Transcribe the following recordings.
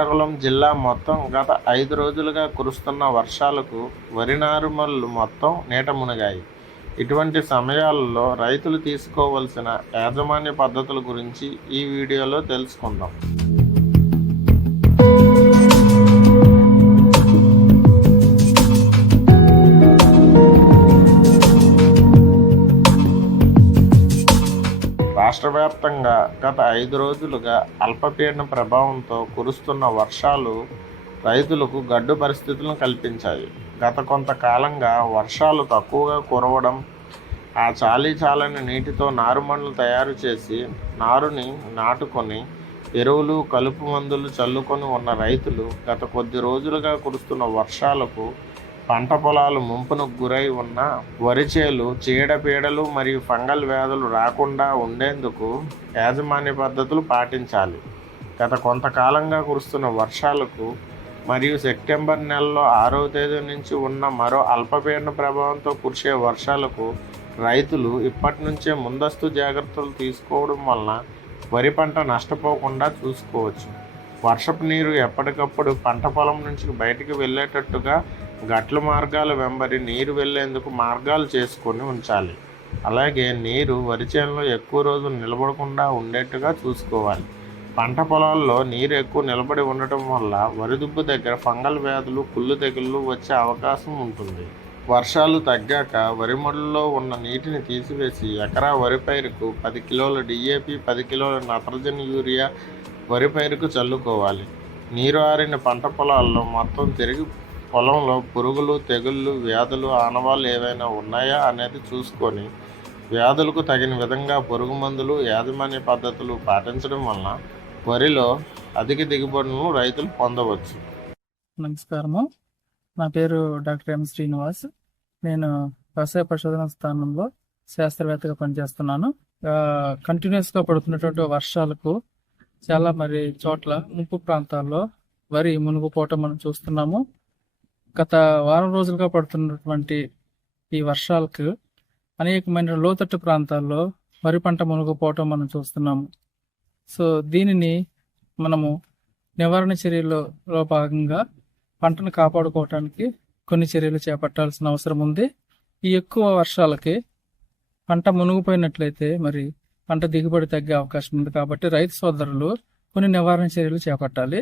శ్రీకాకుళం జిల్లా మొత్తం గత ఐదు రోజులుగా కురుస్తున్న వర్షాలకు వరి నారుమళ్ళు మొత్తం నీట మునిగాయి. ఇటువంటి సమయాల్లో రైతులు తీసుకోవలసిన యాజమాన్య పద్ధతుల గురించి ఈ వీడియోలో తెలుసుకుందాం. రాష్ట్ర వ్యాప్తంగా గత ఐదు రోజులుగా అల్పపీడన ప్రభావంతో కురుస్తున్న వర్షాలు రైతులకు గడ్డు పరిస్థితులను కల్పించాయి. గత కొంతకాలంగా వర్షాలు తక్కువగా కురవడం ఆ చాలీ చాలని నీటితో నారుమండ్లు తయారు చేసి నారుని నాటుకొని ఎరువులు కలుపు మందులు చల్లుకొని ఉన్న రైతులు గత కొద్ది రోజులుగా కురుస్తున్న వర్షాలకు పంట పొలాలు ముంపును గురై ఉన్న వరి చేలు చీడపీడలు మరియు ఫంగల్ వ్యాధులు రాకుండా ఉండేందుకు యాజమాన్య పద్ధతులు పాటించాలి. గత కొంతకాలంగా కురుస్తున్న వర్షాలకు మరియు సెప్టెంబర్ నెలలో ఆరవ తేదీ నుంచి ఉన్న మరో అల్పపీడన ప్రభావంతో కురిసే వర్షాలకు రైతులు ఇప్పటి నుంచే ముందస్తు జాగ్రత్తలు తీసుకోవడం వలన వరి పంట నష్టపోకుండా చూసుకోవచ్చు. వర్షపు నీరు ఎప్పటికప్పుడు పంట పొలం నుంచి బయటికి వెళ్ళేటట్టుగా గట్ల మార్గాల వెంబడి నీరు వెళ్ళేందుకు మార్గాలు చేసుకొని ఉంచాలి. అలాగే నీరు వరి చేనులో ఎక్కువ రోజులు నిలబడకుండా ఉండేట్టుగా చూసుకోవాలి. పంట పొలాల్లో నీరు ఎక్కువ నిలబడి ఉండటం వల్ల వరిదుబ్బు దగ్గర ఫంగల్ వ్యాధులు కుళ్ళు తెగుళ్ళు వచ్చే అవకాశం ఉంటుంది. వర్షాలు తగ్గాక వరి మడుల్లో ఉన్న నీటిని తీసివేసి ఎకరా వరి పైరుకు పది కిలోల డిఏపి పది కిలోల నత్రజని యూరియా వరి పైరుకు చల్లుకోవాలి. నీరు ఆరిన పంట పొలాల్లో మొత్తం తిరిగి పొలంలో పురుగులు తెగుళ్ళు వ్యాధులు ఆనవాళ్ళు ఏవైనా ఉన్నాయా అనేది చూసుకొని వ్యాధులకు తగిన విధంగా పురుగు మందులు యాజమాన్య పద్ధతులు పాటించడం వలన వరిలో అధిక దిగుబడులను రైతులు పొందవచ్చు. నమస్కారము. నా పేరు డాక్టర్ ఎం శ్రీనివాస్. నేను వ్యవసాయ పరిశోధన స్థానంలో శాస్త్రవేత్తగా పనిచేస్తున్నాను. కంటిన్యూస్గా పడుతున్నటువంటి వర్షాలకు చాలా మరి చోట్ల ముంపు ప్రాంతాల్లో వరి మునిగిపోవటం మనం చూస్తున్నాము. గత వారం రోజులుగా పడుతున్నటువంటి ఈ వర్షాలకు అనేకమైన లోతట్టు ప్రాంతాల్లో వరి పంట మునిగిపోవటం మనం చూస్తున్నాము. సో దీనిని మనము నివారణ చర్యలలో భాగంగా పంటను కాపాడుకోవటానికి కొన్ని చర్యలు చేపట్టాల్సిన అవసరం ఉంది. ఈ ఎక్కువ వర్షాలకి పంట మునిగిపోయినట్లయితే మరి పంట దిగుబడి తగ్గే అవకాశం ఉంది కాబట్టి రైతు సోదరులు కొన్ని నివారణ చర్యలు చేపట్టాలి.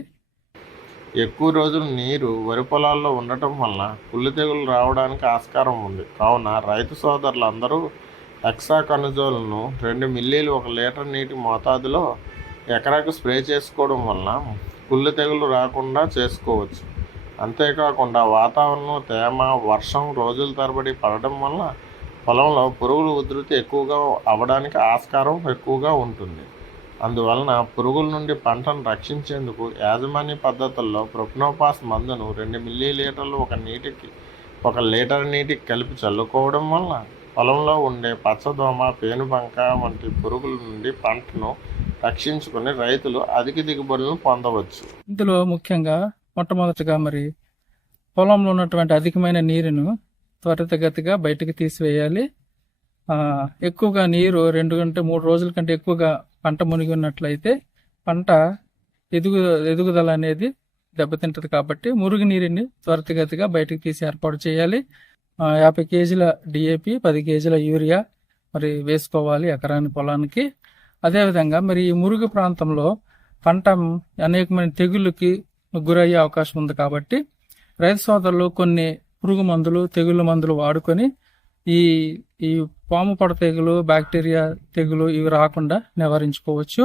ఎక్కువ రోజులు నీరు వరి పొలాల్లో ఉండటం వల్ల పుల్లి తెగులు రావడానికి ఆస్కారం ఉంది. కావున రైతు సోదరులందరూ ఎక్సా కనుజోలను రెండు మిల్లీలు ఒక లీటర్ నీటి మోతాదులో ఎకరాకు స్ప్రే చేసుకోవడం వలన పుల్లి తెగులు రాకుండా చేసుకోవచ్చు. అంతేకాకుండా వాతావరణం తేమ వర్షం రోజుల తరబడి పడటం వల్ల పొలంలో పురుగుల ఉధృతి ఎక్కువగా అవడానికి ఆస్కారం ఎక్కువగా ఉంటుంది. అందువలన పురుగుల నుండి పంటను రక్షించేందుకు యాజమాన్య పద్ధతుల్లో ప్రొప్నోపాస్ మందును రెండు మిల్లీ లీటర్లు ఒక నీటికి ఒక లీటర్ నీటికి కలిపి చల్లుకోవడం వల్ల పొలంలో ఉండే పచ్చదోమ పేనుబంక వంటి పురుగుల నుండి పంటను రక్షించుకుని రైతులు అధిక దిగుబడులను పొందవచ్చు. ఇందులో ముఖ్యంగా మొట్టమొదటిగా మరి పొలంలో ఉన్నటువంటి అధికమైన నీరును త్వరితగతిగా బయటకు తీసివేయాలి. ఎక్కువగా నీరు రెండు గంటల మూడు రోజుల కంటే ఎక్కువగా పంట మునిగి ఉన్నట్లయితే పంట ఎదుగు ఎదుగుదల అనేది దెబ్బతింటది కాబట్టి మురుగు నీరుని త్వరితగతిగా బయటకు తీసి ఏర్పాటు చేయాలి. యాభై కేజీల డిఏపి పది కేజీల యూరియా మరి వేసుకోవాలి ఎకరాని పొలానికి. అదేవిధంగా మరి ఈ మురుగు ప్రాంతంలో పంట అనేకమైన తెగుళ్ళకి గురయ్యే అవకాశం ఉంది కాబట్టి రైతు సోదరులు కొన్ని పురుగు మందులు తెగుళ్ళ మందులు వాడుకొని ఈ ఈ పాము పడ తెగులు బ్యాక్టీరియా తెగులు ఇవి రాకుండా నివారించుకోవచ్చు.